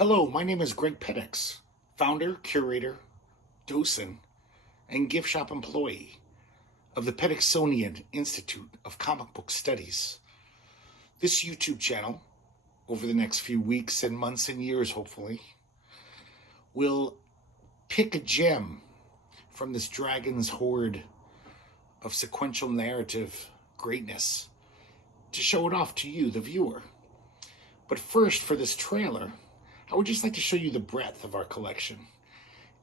Hello, my name is Greg-Petix, founder, curator, docent, and gift shop employee of the Petixonian Institute of Comic Book Studies. This YouTube channel, over the next few weeks and months and years hopefully, will pick a gem from this dragon's hoard of sequential narrative greatness to show it off to you, the viewer. But first, for this trailer, I would just like to show you the breadth of our collection.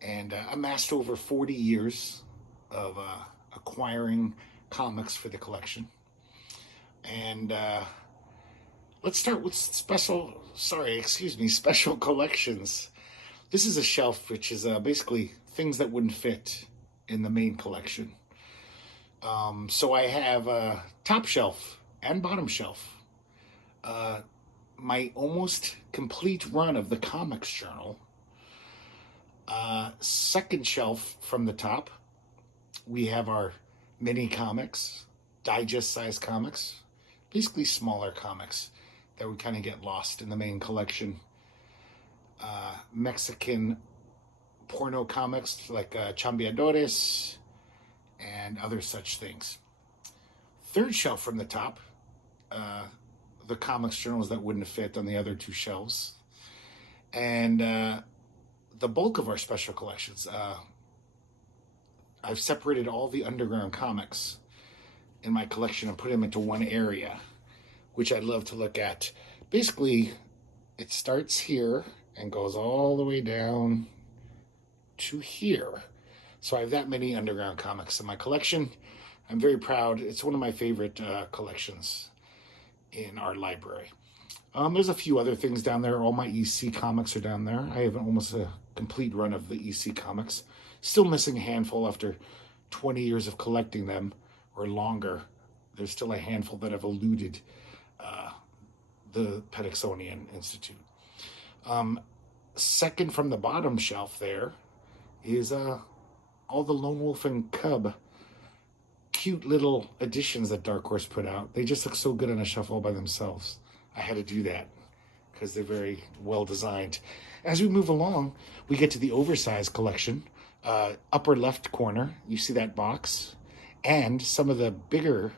And amassed over 40 years of acquiring comics for the collection. And let's start with special collections. This is a shelf which is basically things that wouldn't fit in the main collection. So I have a top shelf and bottom shelf. My almost complete run of the Comics Journal. Second shelf from the top, we have our mini comics, digest-sized comics, basically smaller comics that would kind of get lost in the main collection. Mexican porno comics like Chambeadores and other such things. Third shelf from the top, the Comics Journals that wouldn't fit on the other two shelves. And the bulk of our special collections, I've separated all the underground comics in my collection and put them into one area, which I'd love to look at. Basically, it starts here and goes all the way down to here. So I have that many underground comics in my collection. I'm very proud. It's one of my favorite collections in our library. There's a few other things down there. All my EC comics are down there. I have almost a complete run of the EC comics. Still missing a handful after 20 years of collecting them or longer. There's still a handful that have eluded the Petixonian Institute. Second from the bottom shelf there is all the Lone Wolf and Cub cute little editions that Dark Horse put out. They just look so good on a shelf all by themselves. I had to do that because they're very well designed. As we move along, we get to the oversized collection. Upper left corner, you see that box, and some of the bigger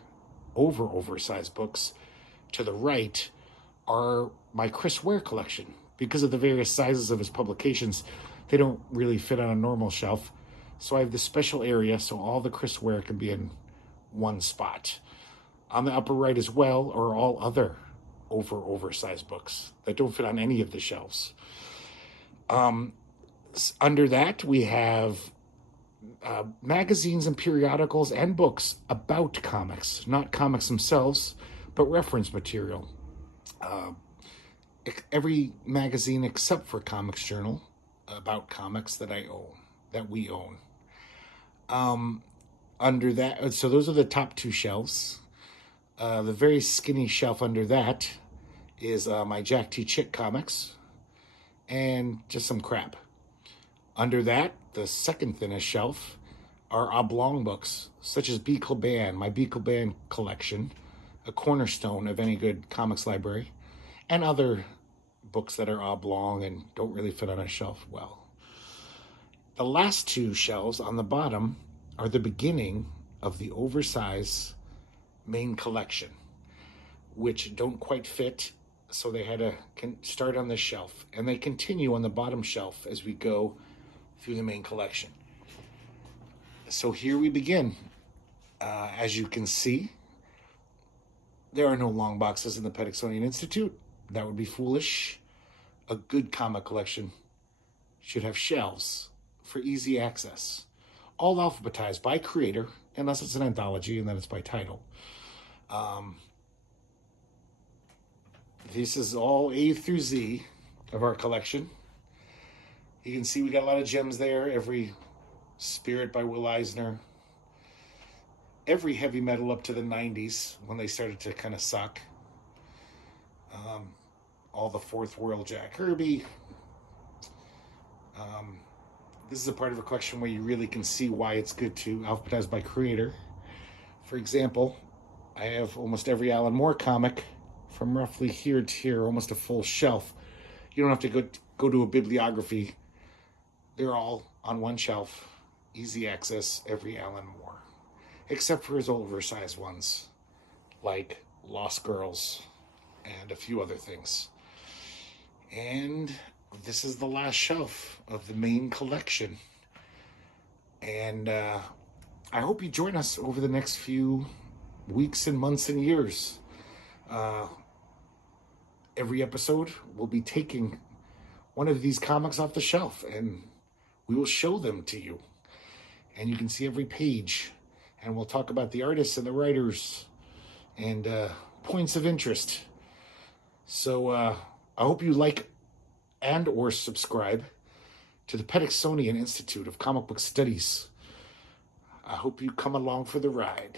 oversized books to the right are my Chris Ware collection. Because of the various sizes of his publications, they don't really fit on a normal shelf. So I have this special area so all the Chris Ware can be in one spot. On the upper right as well are all other oversized books that don't fit on any of the shelves. Under that, we have magazines and periodicals and books about comics, not comics themselves, but reference material. Every magazine except for Comics Journal about comics that we own. Under that, so those are the top two shelves. The very skinny shelf under that is my Jack T. Chick comics and just some crap. Under that, the second thinnest shelf are oblong books, such as Beagle Band, my Beagle Band collection, a cornerstone of any good comics library, and other books that are oblong and don't really fit on a shelf well. The last two shelves on the bottom are the beginning of the oversized main collection, which don't quite fit, so they had to start on this shelf, and they continue on the bottom shelf as we go through the main collection. So here we begin. As you can see, there are no long boxes in the Petixonian Institute. That would be foolish. A good comic collection should have shelves for easy access, all alphabetized by creator, unless it's an anthology, and then it's by title. This is all A through Z of our collection. You can see we got a lot of gems there. Every Spirit by Will Eisner. Every heavy metal up to the 90s when they started to kind of suck. All the Fourth World Jack Kirby. This is a part of a collection where you really can see why it's good to alphabetize by creator. For example, I have almost every Alan Moore comic from roughly here to here, almost a full shelf. You don't have to go to a bibliography. They're all on one shelf, easy access, every Alan Moore, except for his oversized ones, like Lost Girls and a few other things. And this is the last shelf of the main collection. And I hope you join us over the next few weeks and months and years. Every episode, we'll be taking one of these comics off the shelf, and we will show them to you. And you can see every page, and we'll talk about the artists and the writers and points of interest. So I hope you like and or subscribe to the Petixsonian Institute of Comic Book Studies. I hope you come along for the ride.